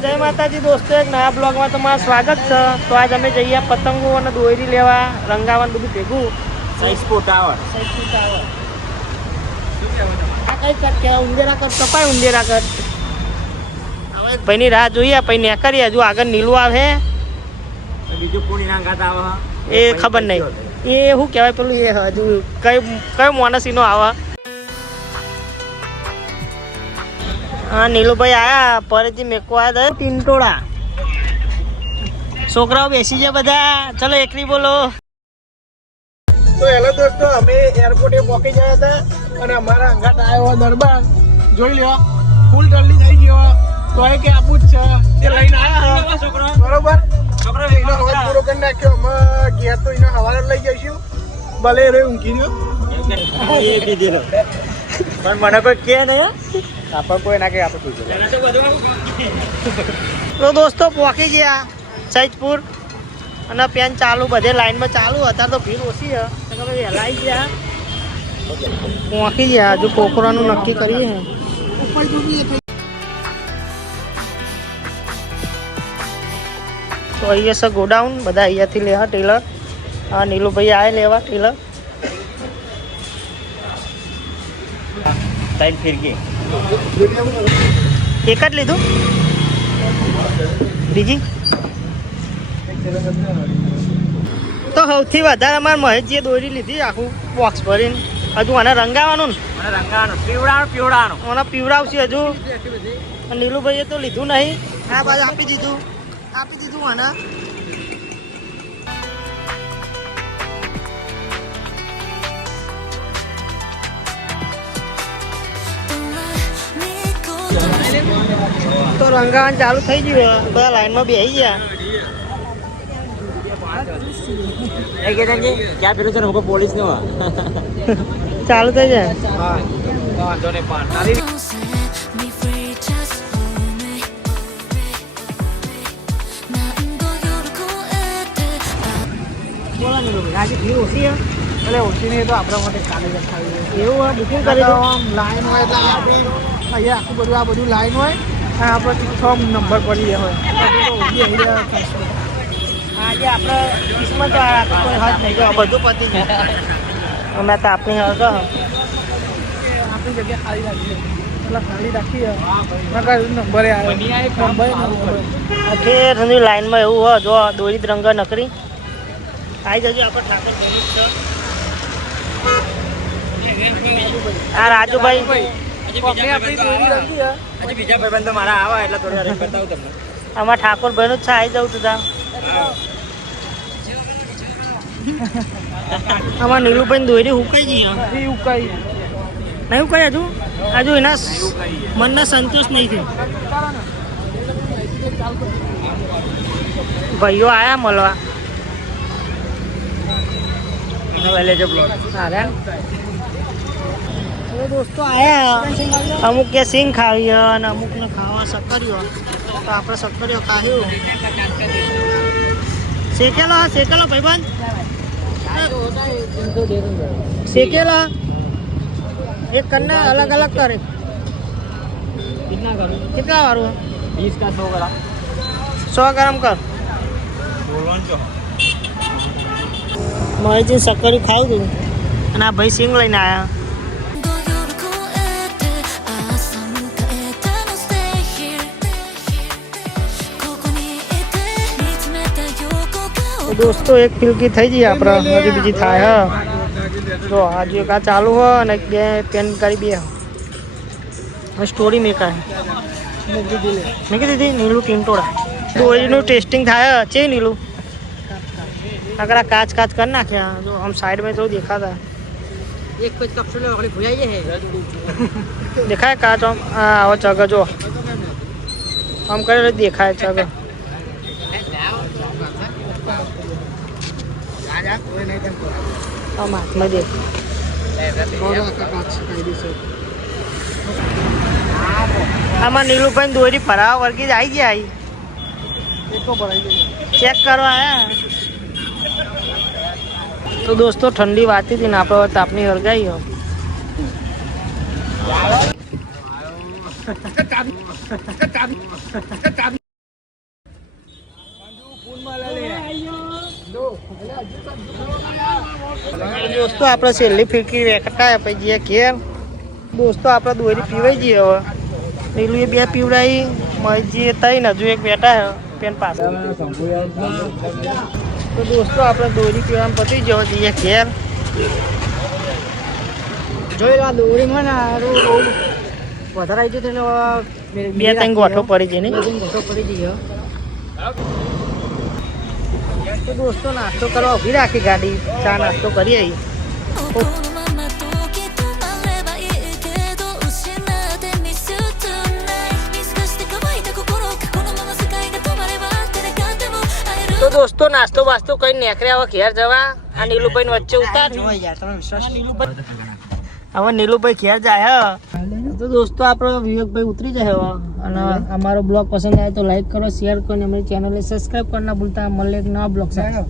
જય માતાજી દોસ્તો, એક નવા બ્લોગમાં તમારું સ્વાગત છે। તો આજ અમે જઈએ પતંગો અને દોરી લેવા, રંગાવાનું બધું ભેગું। સૈસ્પો ટાવર આ કઈ કટ ઉંદેરા કટ કપાય, ઉંદેરા કટ હવે ભાઈની રાહ જોઈએ, પછી નેકરીએ। હજુ આગળ નીલું આવે, બીજું કોની રંગાત આવે એ ખબર નહીં। એ શું કહેવાય પેલું, એ હજુ કયો મોનસીનો આવે। हाँ नीलू भाई आया परजी मेको आया था टीनटोड़ा छोकराओ बेसी जा बधा। चलो एकरी बोलो। तो हेलो दोस्तों, અમે એરપોર્ટે પહોંચી ગયા હતા અને અમારા અંગાત આવ્યો દરબાર જોઈ લ્યો, ફૂલ ટલ્લી થઈ ગયો। તો એ કે આપું જ છે તે લઈને આવ્યા છોકરો, બરોબર છોકરો એનો હવાજ પૂરો કરી નાખ્યો। અમે ઘેર તો એનો હવારે લઈ જઈશું, ભલે રે ઊંઘી ગયો એ કીધેલો પણ મને કોઈ કે નહીં, આપણે કોઈ ના કે આપણે પૂછો। તો દોસ્તો પહોંચી ગયા સૈદપુર અને પેન ચાલુ, બધે લાઈનમાં ચાલુ। અત્યારે તો ભીડ ઓછી છે, વહેલા આવી ગયા, પહોંચી ગયા। હજુ કોકરાનું નક્કી કરીએ। તો અહીંયા છે ગોડાઉન, બધા અહીંયાથી લેવા ટેલર। હા નીલુભાઈ આવે લેવા ટેલર। ટાઈમ ફિરકી એક જ લીધું, બીજી તો સૌથી વધારે અમારે મહેશજીએ દોરી લીધી, આખું બોક્સ ભરીને। હજુ આને રંગાવાનું ને, મને રંગાવાનું પીવડાવાનું મને પીવડાવશે હજુ। નીલુભાઈએ તો લીધું નહીં, આ બાજુ આપી દીધું આને। તો રંગાવાનું ચાલુ થઈ ગયું, બધા લાઈનમાં બેસી ગયા। ક્યાં પેલું છે ને हमको પોલીસ નો ચાલુ થઈ જાય। હા વાંધો નહીં, પણ બોલો નીલુભાઈ, આજે ભીડ ઓછી છે એટલે ઓછી નહીં તો આપણા માટે ચાલી જાય એવું હોય? બુકિંગ કરી દો। લાઈન હોય એટલે આપણે અહીંયા આખું બધું આ બધું લાઈન હોય અને આપણે 6 નંબર પડી ગયા હોય આજે આપણે કિસ્મત વાળા તો કોઈ હાથ નહીં, જો બધું પતી ગયું। અમે તો આપણી હગ આપણી જગ્યા ખાલી રાખીએ એટલે ખાલી રાખીએ નંબરે આવે ઠેર સુધી લાઈનમાં એવું હોય। જો દોરી રંગ નકરી આવી જજો, આપણે ઠાકોર બની છે। આ રાજુભાઈ બીજા ભાઈબંધો મારા આવા એટલે થોડી વાર બતાવું તમને। આમાં ઠાકોર ભાઈનું જ છે, આવી જવું તું આમાં નીલુભાઈ દોરી હુકાઈ ગઈ, નહીં હુકાઈ હજુ એના મનનો સંતોષ નહીં થયો। ભાઈઓ આયા મળવા, દોસ્તો આયા। અમુક કે સિંગ ખાવી અને અમુક ને ખાવા સક્કરીઓ, તો આપણે સક્કરીઓ ખાયું। શેકેલો ભાઈબંધ, શેકેલો એક કરને અલગ અલગ કરે। કેટલા વાળું? 20 का 100 ग्राम 100 ग्राम कर। મહેશજી સક્કરી ખાવું હતું અને આ ભાઈ સિંગ લઈને આવ્યા। દોસ્તો એક ફિલકી થઈ ગઈ આપણે, હજી બીજી થાય। જો આજે એક આ ચાલુ હોય અને બે પેન કરી બે સ્ટોરી મેકાય મૂકી દીધી। નીલું ટીનટોળા દોરીનું ટેસ્ટિંગ થાય છે। નીલું अगर काच कर नाख्या, जो हम साइड में तो देखा था एक कुछ कप्सूल भुजाई है देखा है काच हम आओ जगह जो हम करे देखा है जगह हम हाथ में देख आमा नीलूभाई दोरी फरावा वर्गी आई गया, चेक करवा आया। तो दोस्तों ठंडी वाती थी ना, आप तापनी हरगाई हो। દોસ્તો આપણે છેલ્લી ફીરકી વેકટા પછી જઈએ ઘેર. દોસ્તો આપણે દોરી પીવાઈ જઈએ હવે. પેલું એ 2 પીવડાવી મજી 3 હજુ એક બેઠા હે પેન પાસે. તો દોસ્તો આપણે દોરી પીવામાં પતી જવો જઈએ ઘેર. જોઈ લો દોરીમાં ને હારું બહુ વધારે આવી ગયું એટલે 2-3 ગોઠો પડી જાય ને. ગોઠો પડી ગયો. તો દોસ્તો નાસ્તો કરવા ઊભી રાખી ગાડી. ચા નાસ્તો કરી આવી. તો દોસ્તો નાસ્તો વાસ્તો કઈ નીકળ્યા હવે ઘેર જવા. આ નીલુભાઈ વચ્ચે ઉતાર. યાર તમે વિશ્વાસ નહીં. હવે નીલુભાઈ ઘેર જાય. તો દોસ્તો આપણો વિવેકભાઈ ઉતરી જાય હવે. અને અમારો બ્લોગ પસંદ આવે તો લાઈક કરો, શેર કરો અને અમારી ચેનલને સબસ્ક્રાઈબ કરો ના ભૂલતા. મળે એક નવા બ્લોગ સાથે.